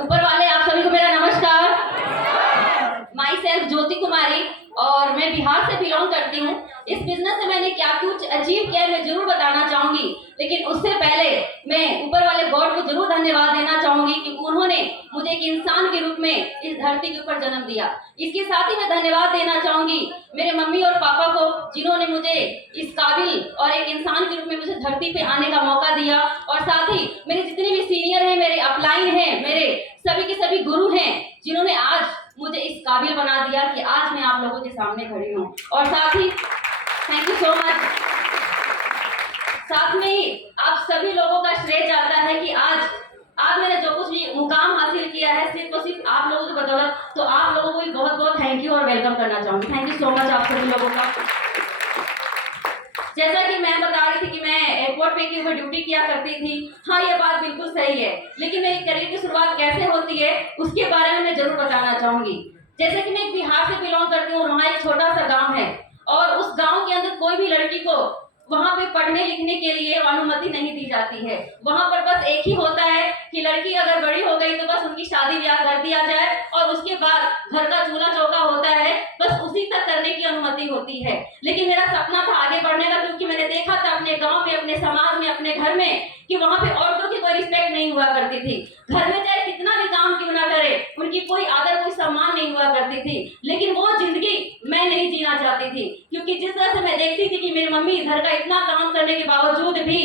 ऊपर वाले आप सभी को मेरा नमस्कार। माई सेल्फ ज्योति कुमारी और मैं बिहार से बिलोंग करती हूँ। इस बिजनेस से मैंने क्या कुछ अचीव किया है मैं जरूर बताना चाहूंगी, लेकिन उससे पहले मैं ऊपर वाले गॉड को जरूर धन्यवाद देना चाहूंगी कि उन्होंने मुझे एक इंसान के रूप में इस धरती के ऊपर जन्म दिया। इसके साथ ही मैं धन्यवाद देना चाहूंगी मेरे मम्मी और पापा को, जिन्होंने मुझे इस काबिल और एक इंसान के रूप में मुझे धरती पे आने का मौका दिया। और साथ ही मेरे जितने भी सीनियर हैं, मेरे अपलाइन हैं, मेरे सभी के सभी गुरु हैं, जिन्होंने आज मुझे इस काबिल बना दिया कि आज मैं आप लोगों के सामने खड़ी हूँ। और साथ ही थैंक यू सो मच। साथ में ही आप सभी लोगों का श्रेय जाता है कि आज मैंने जो कुछ भी मुकाम हासिल किया है सिर्फ और सिर्फ आप लोगों की बदौलत। तो आप लोगों को भी बहुत बहुत थैंक यू और वेलकम करना चाहूंगी। थैंक यू सो मच आप सभी लोगों का। जैसा कि मैं बता रही थी कि मैं एयरपोर्ट पे की ड्यूटी किया करती थी, हाँ ये बात बिल्कुल सही है, लेकिन मेरी करियर की शुरुआत कैसे होती है उसके बारे में मैं जरूर बताना चाहूंगी। जैसे कि मैं बिहार से बिलोंग करती हूँ, वहाँ एक छोटा सा गाँव है और उस गाँव के अंदर कोई भी लड़की को वहाँ पे पढ़ने लिखने के लिए अनुमति नहीं दी जाती है। वहाँ पर बस एक ही होता है कि लड़की अगर बड़ी हो गई तो बस उनकी शादी ब्याह कर दिया जाए और उसके बाद घर का चूल्हा चौका होता है, बस उसी तक करने की अनुमति होती है। लेकिन मेरा सपना था आगे बढ़ने का, क्योंकि मैंने देखा था अपने गाँव में, अपने समाज में, अपने घर में कि वहाँ पे औरतों की कोई रिस्पेक्ट नहीं हुआ करती थी। घर में चाहे कितना भी काम क्यों ना करे, उनकी कोई आदर कोई सम्मान नहीं हुआ करती थी। लेकिन वो जिंदगी मैं नहीं जीना चाहती थी, क्योंकि जिस तरह से मैं देखती थी कि मेरी मम्मी घर का इतना काम करने के बावजूद भी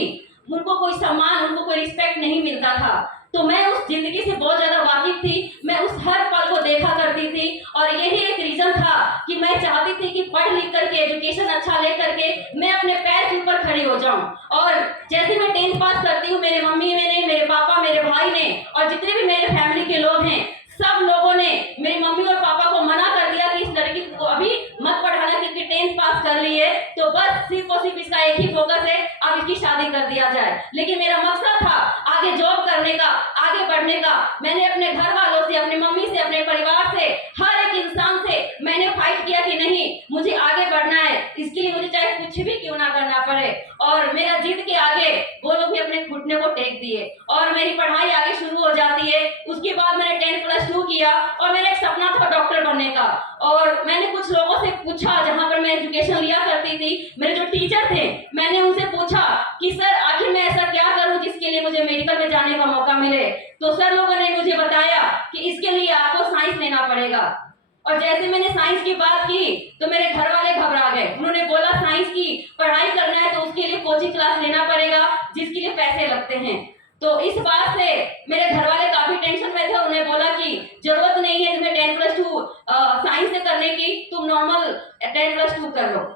उनको कोई सम्मान, उनको कोई रिस्पेक्ट नहीं मिलता था। तो मैं उस जिंदगी से बहुत ज्यादा वाकिफ थी, मैं उस हर पल को देखा करती थी और यही एक रीजन था कि मैं चाहती थी कि पढ़ लिख करके एजुकेशन अच्छा ले करके मैं अपने पैर के ऊपर खड़ी हो जाऊं। और जैसे मैं 10th पास करती हूँ, मेरे मम्मी ने, मेरे पापा, मेरे भाई ने और जितने भी मेरे फैमिली के लोग हैं, सब लोगों ने मेरी मम्मी और पापा को मना कर दिया कि इस लड़की को अभी मत पढ़ाना, क्योंकि 10th पास कर ली है तो बस सिर्फ और सिर्फ इसका एक ही फोकस है, अब इसकी शादी कर दिया जाए। लेकिन मेरा मकसद था आगे जॉब करने का, आगे बढ़ने का। मैंने अपने घर वालों से, अपनी मम्मी से, अपने परिवार से, हर एक इंसान से मैंने फाइट किया कि नहीं मुझे आगे बढ़ना है, इसके लिए मुझे चाहे कुछ भी क्यों ना करना पड़े। और मेरा जीत के आगे वो लोग भी अपने घुटने को टेक दिए और मेरी पढ़ाई आगे शुरू हो जाती है। उसके बाद मैंने 10+2 किया और मेरा एक सपना था डॉक्टर बनने का। और मैंने कुछ लोगों से पूछा, जहां पर मैं एजुकेशन लिया करती थी, मेरे जो टीचर थे, मैंने उनसे पूछा कि सर आखिर मैं ऐसा क्या करूं जिसके लिए मुझे मेडिकल में जाने का मौका मिले। तो सर लोगों ने मुझे बताया कि इसके लिए आपको साइंस लेना पड़ेगा। और जैसे मैंने साइंस की बात की तो मेरे घर वाले घबरा गए। उन्होंने बोला साइंस की पढ़ाई करना है तो उसके लिए कोचिंग क्लास लेना पड़ेगा, जिसके लिए पैसे लगते हैं। तो इस बात से मेरे घर वाले काफी टेंशन में थे। उन्हें बोला कि जरूरत नहीं है तुम्हें 10+2 साइंस से करने की, तुम नॉर्मल 10+2 कर लो।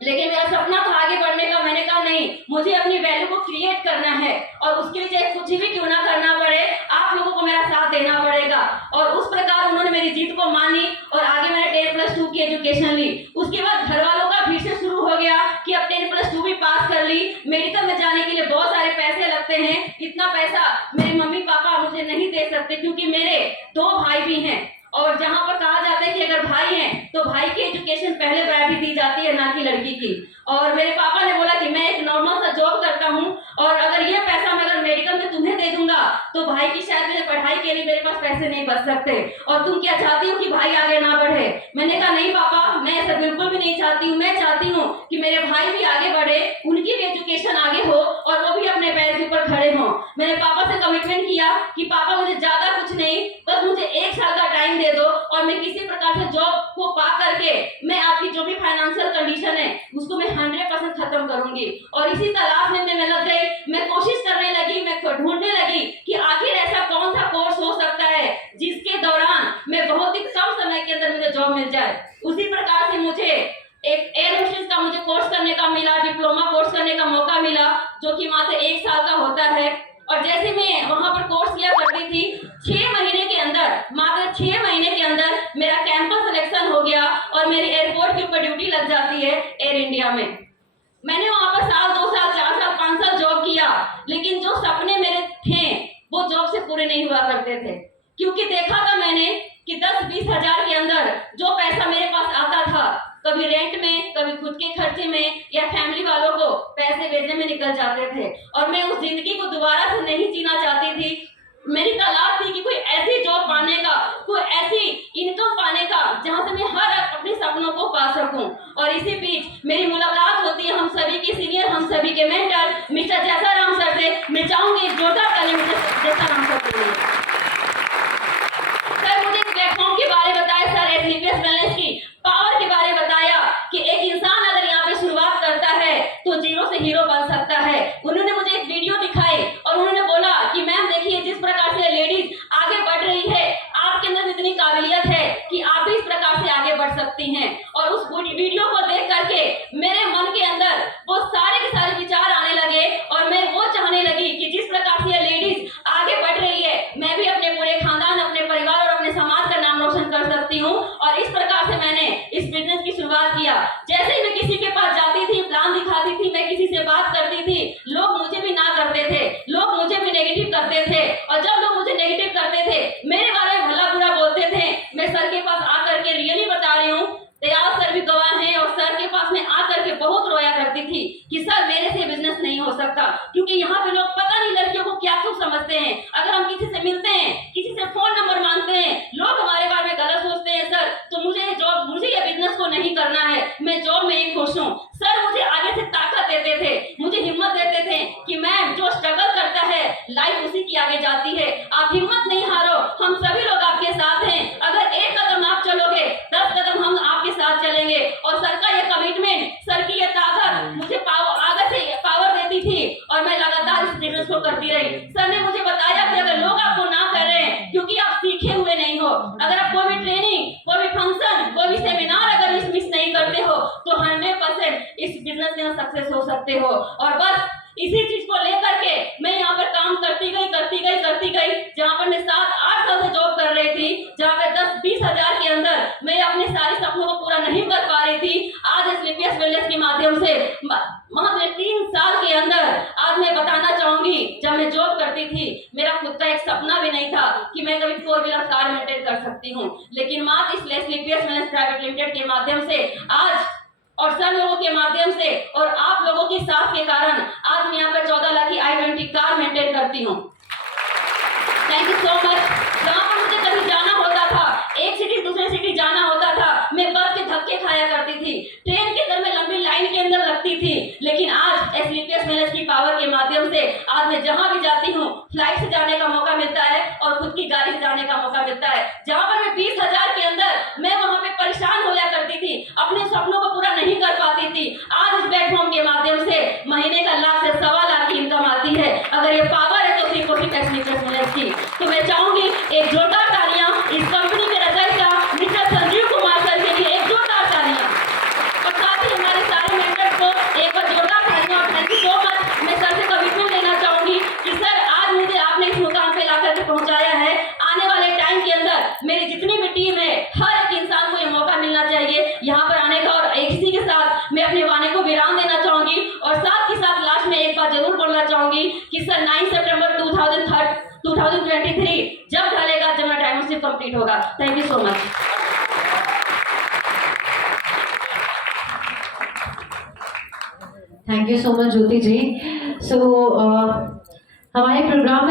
लेकिन मेरा सपना था आगे बढ़ने का। मैंने कहा नहीं, मुझे अपनी वैल्यू को क्रिएट करना है और उसके लिए चाहे कुछ भी क्यों ना करना पड़े, आप लोगों को मेरा साथ देना पड़ेगा। और उस प्रकार उन्होंने मेरी जीत को मानी और आगे मैंने 10+2 की एजुकेशन ली। उसके बाद घर वालों का भीड़ से शुरू हो गया कि अब 10+2 भी पास कर ली, मेडिकल में जाने के लिए बहुत सारे पैसे लगते हैं, इतना पैसा मेरे मम्मी पापा मुझे नहीं दे सकते, क्योंकि मेरे 2 भाई भी हैं। और जहां पर कहा जाता है कि अगर भाई हैं तो भाई की एजुकेशन पहले प्रायोरिटी दी जाती है, ना कि लड़की की। और मेरे पापा ने बोला कि मैं एक नॉर्मल सा जॉब करता हूं और अगर ये पैसा मैं अगर मेडिकल में तुम्हें दे दूंगा तो भाई की शायद मेरे पढ़ाई के लिए मेरे पास पैसे नहीं बच सकते, और तुम क्या चाहती हो कि भाई आगे ना बढ़े। मैंने कहा नहीं पापा, मैं ऐसा बिल्कुल भी नहीं चाहती हूँ। मैं चाहती हूँ कि मेरे भाई भी आगे बढ़े, उनकी भी एजुकेशन आगे हो और वो भी अपने पैर के ऊपर खड़े हों। मैंने पापा से कमिटमेंट किया कि पापा मुझे ज्यादा कुछ नहीं, बस मुझे 1 साल का टाइम दे दो और मैं किसी प्रकार से जॉब को पा करके मैं आपकी जो भी फाइनेंशियल कंडीशन है उसको मैं 100% खत्म करूंगी। और इसी तलाश में मैं लग गई। मैं कोशिश करने लगी, मैं ढूंढने लगी कि आखिर ऐसा कौन सा कोर्स हो सकता है जिसके दौरान मैं बहुत ही कम समय के अंदर मुझे जॉब मिल जाए। उसी प्रकार से मुझे एक एयर होस्टेस का मुझे कोर्स करने का मिला, डिप्लोमा कोर्स करने का मौका मिला, जो कि मात्र 1 साल का होता है। और जैसे मैं वहां पर कोर्स किया करती थी, 6 महीने के अंदर, मात्र 6 महीने के अंदर मेरा कैंपस सिलेक्शन हो गया और मेरी एयरपोर्ट के ऊपर ड्यूटी लग जाती है एयर इंडिया में। मैंने वहां पर साल, 2 साल, 4 साल, 5 साल जॉब किया, लेकिन जो सपने मेरे थे वो जॉब से पूरे नहीं हुआ करते थे, क्योंकि देखा था मैंने कि 10-20 हजार के अंदर जो पैसा मेरे पास आता था, कभी रेंट में, कभी खुद के खर्चे में या फैमिली वालों को पैसे भेजने में निकल जाते थे। और मैं उस जिंदगी को दोबारा से नहीं जीना चाहती थी। मेरी तलाश थी कि कोई ऐसी सुनते हैं, किसी से फोन नंबर मांगते हैं, लोग हमारे बारे में गलत सोचते हैं सर, तो मुझे ये बिजनेस को नहीं करना है, मैं जॉब में ही खुश हूँ। सर मुझे आगे से ताकत देते थे, मुझे हिम्मत देते थे कि मैं जो स्ट्रगल करता है लाइफ उसी की आगे जाती है। आप हिम्मत नहीं हारो, हम सभी लोग आपके साथ हैं। अगर एक कदम आप चलोगे 10 कदम हम आपके साथ चलेंगे। और सर का ये कमिटमेंट, सर की ये ताकत मुझे आगे से पावर देती थी और मैं लगातार इस बिजनेस को करती रही। सर ने मुझे बताया कि अगर लोग आपको ना करें क्योंकि आप सीखे हुए नहीं हो, अगर आप कोई भी ट्रेनिंग, कोई भी फंक्शन, कोई भी सेमिनार अगर मिस नहीं करते हो तो 100% इस बिजनेस में सक्सेस हो सकते हो। और बस इसी चीज को लेकर के मैं यहाँ पर काम करती गई। जहाँ पर मैं 7-8 साल से जॉब कर रही थी, जहाँ पे 10-20 हजार के अंदर मैं अपने सारे सपनों को पूरा नहीं कर पा रही थी, आज स्लीपियस वेलनेस के माध्यम से मात्र 3 साल के अंदर आज मैं बताना चाहूंगी, जब मैं जॉब करती थी मेरा खुद का एक सपना भी नहीं था कि मैं कभी 4 व्हीलर कार मेंटेन कर सकती हूँ, लेकिन मात्र इस स्लीपियस वेलनेस प्राइवेट लिमिटेड के माध्यम से आज और सब लोगों के माध्यम से और आप लोगों के साथ के कारण आज मैं यहाँ पर 14 लाख की i20 कार मेंटेन करती हूँ। Thank you so much. जहाँ पर मुझे कहीं जाना होता था, एक सिटी दूसरे सिटी जाना होता था, मैं बस के धक्के खाया करती थी, ट्रेन के अंदर मैं लंबी लाइन के अंदर लगती थी, लेकिन आज स्लीपियस वेलनेस की पावर के माध्यम से आज मैं जहाँ भी जाती हूँ फ्लाइट से जाने का मौका मिलता है और खुद की गाड़ी से जाने का मौका मिलता है। जहाँ पर मैं 20 हजार के अंदर मैं वहाँ पे परेशान हो जाया करती थी, अपने सपनों को पूरा नहीं कर पाती थी, आज इस प्लेटफॉर्म के माध्यम से महीने का 1 लाख से 1.25 लाख की इनकम आती है। अगर ये पावर है तो सिर्फ स्लीपियस वेलनेस की। तो मैं चाहूंगी एक जोरदार तालियां इस कंपनी के रचयिता मिस्टर संजीव कुमार सर के लिए, एक जोरदार तालियां, और साथ ही हमारे सारे मेंबर्स को एक बार जोरदार तालियां। और थैंक यू सो मच। मैं सर से कमिटमेंट लेना चाहूंगी कि सर आज मुझे आपने इस मुकाम पे लाकर के पहुंचाया है, आने वाले टाइम के अंदर मेरी जितनी भी टीम है हर एक इंसान को ये मौका मिलना चाहिए यहाँ पर आने का। और इसी के साथ मैं अपने वाणी को विराम देना चाहूंगी और साथ ही साथ लास्ट में एक बात जरूर बोलना चाहूंगी कि सर 9 सितंबर 2023 जब ढलेगा, जब मेरा डायमंडशिप कंप्लीट होगा। Thank you so much. Thank you so much Jyoti ji. So हमारे प्रोग्राम